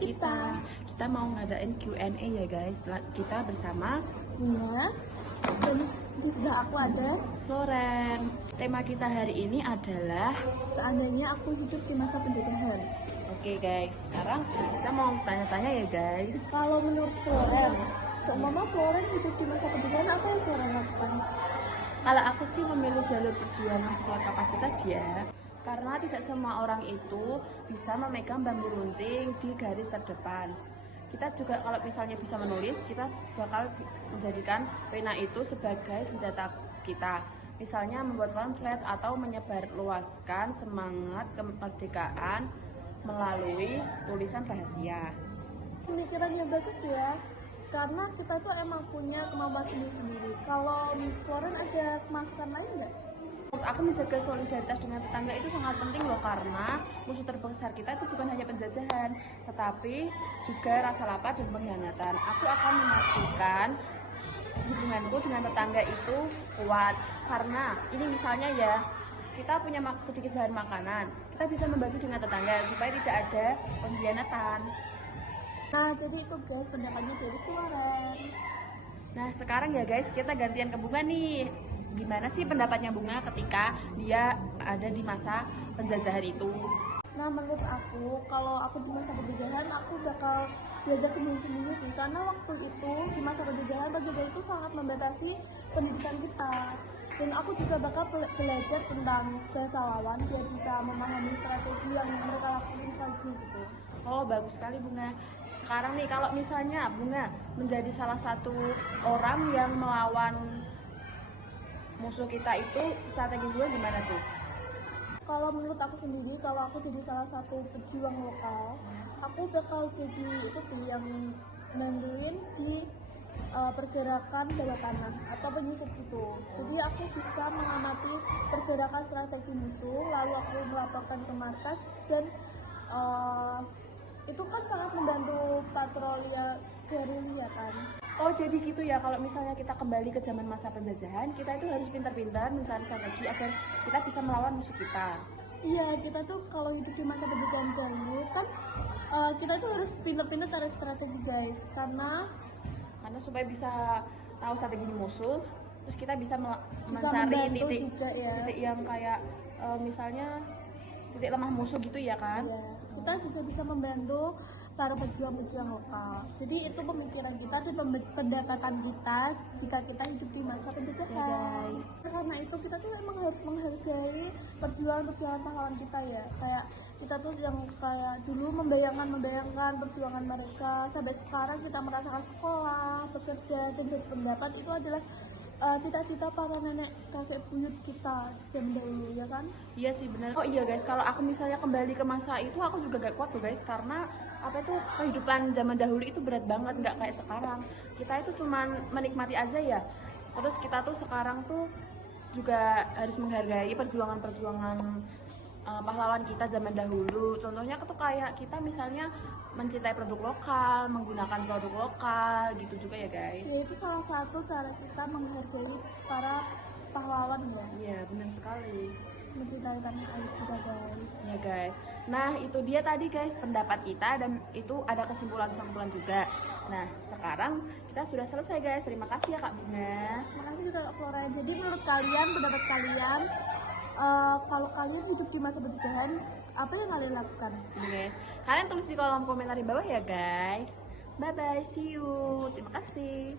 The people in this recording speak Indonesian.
Kita mau ngadain Q&A ya guys. Kita bersama Bunga dan di sebelah aku ada Loren. Tema kita hari ini adalah seandainya aku hidup di masa penjajahan. Oke guys, sekarang kita mau tanya-tanya ya guys. Kalau menurut Floren, seumpama Floren hidup di masa penjajahan, apa yang Floren lakukan? Kalau aku sih memilih jalur perjuangan sesuai kapasitas ya. Karena tidak semua orang itu bisa memegang bambu runcing di garis terdepan. Kita juga kalau misalnya bisa menulis, kita bakal menjadikan pena itu sebagai senjata kita. Misalnya membuat pamflet atau menyebarluaskan semangat kemerdekaan melalui tulisan rahasia. Pemikiran yang bagus ya, karena kita tuh emang punya kemampuan sendiri-sendiri. Kalau Floren ada masukan lain nggak? Menurut aku menjaga solidaritas dengan tetangga itu sangat penting loh, karena musuh terbesar kita itu bukan hanya penjajahan, tetapi juga rasa lapar dan pengkhianatan. Aku akan memastikan hubunganku dengan tetangga itu kuat, karena ini misalnya ya, kita punya sedikit bahan makanan, kita bisa membagi dengan tetangga supaya tidak ada pengkhianatan. Nah, jadi itu guys pendapatnya dari Floren. Nah, sekarang ya guys, kita gantian ke Bunga nih. Gimana sih pendapatnya Bunga ketika dia ada di masa penjajahan itu? Nah, menurut aku, kalau aku di masa penjajahan, aku bakal belajar sendiri-sendiri sih. Karena waktu itu, di masa penjajahan, penjajah itu sangat membatasi pendidikan kita. Dan aku juga bakal belajar tentang bahasa lawan, biar bisa memahami strategi yang mereka lakukan selanjutnya gitu. Oh, bagus sekali Bunga. Sekarang nih, kalau misalnya Bunga menjadi salah satu orang yang melawan musuh kita itu, strategi Bunga gimana tuh? Kalau menurut aku sendiri, kalau aku jadi salah satu pejuang lokal, aku bakal jadi itu sih yang bantuin di pergerakan bawah tanah atau penyisir itu. Jadi aku bisa mengamati pergerakan strategi musuh, lalu aku melaporkan ke markas dan itu kan sangat membantu patroli gerilya kan. Oh, jadi gitu ya, kalau misalnya kita kembali ke zaman masa penjajahan, kita itu harus pintar-pintar mencari strategi agar kita bisa melawan musuh kita. Iya, kita tuh kalau hidup di masa penjajahan dahulu kan kita tuh harus pintar-pintar cari strategi guys, karena supaya bisa tahu strategi musuh, terus kita bisa mencari titik yang kayak misalnya titik lemah musuh gitu ya kan. Ya, kita juga bisa membantu para pejuang-pejuang lokal. Jadi itu pemikiran kita dan pendapatan kita jika kita hidup di masa penjajahan ya guys. Karena itu kita tuh memang harus menghargai perjuangan pahlawan kita ya. Kayak kita tuh yang kayak dulu membayangkan perjuangan mereka, sampai sekarang kita merasakan sekolah, bekerja, dan berpendapat itu adalah cita-cita para nenek kakek buyut kita zaman dahulu ya kan. Iya sih benar. Oh iya guys, kalau aku misalnya kembali ke masa itu, aku juga gak kuat tuh guys, karena apa itu kehidupan zaman dahulu itu berat banget, nggak kayak sekarang. Kita itu cuman menikmati aja ya. Terus kita tuh sekarang tuh juga harus menghargai perjuangan pahlawan kita zaman dahulu. Contohnya tuh kayak kita misalnya mencintai produk lokal, menggunakan produk lokal gitu juga ya guys. Ya, itu salah satu cara kita menghargai para pahlawan ya. Iya benar sekali. Mencintai tanah air juga guys. Ya guys. Nah itu dia tadi guys pendapat kita, dan itu ada kesimpulan-kesimpulan juga. Nah sekarang kita sudah selesai guys. Terima kasih ya Kak Bunga. Terima kasih juga Kak Flora. Jadi menurut kalian, pendapat kalian, kalau kalian hidup di masa penjajahan, apa yang kalian lakukan? Guys, kalian tulis di kolom komentar di bawah ya guys. Bye bye, see you. Terima kasih.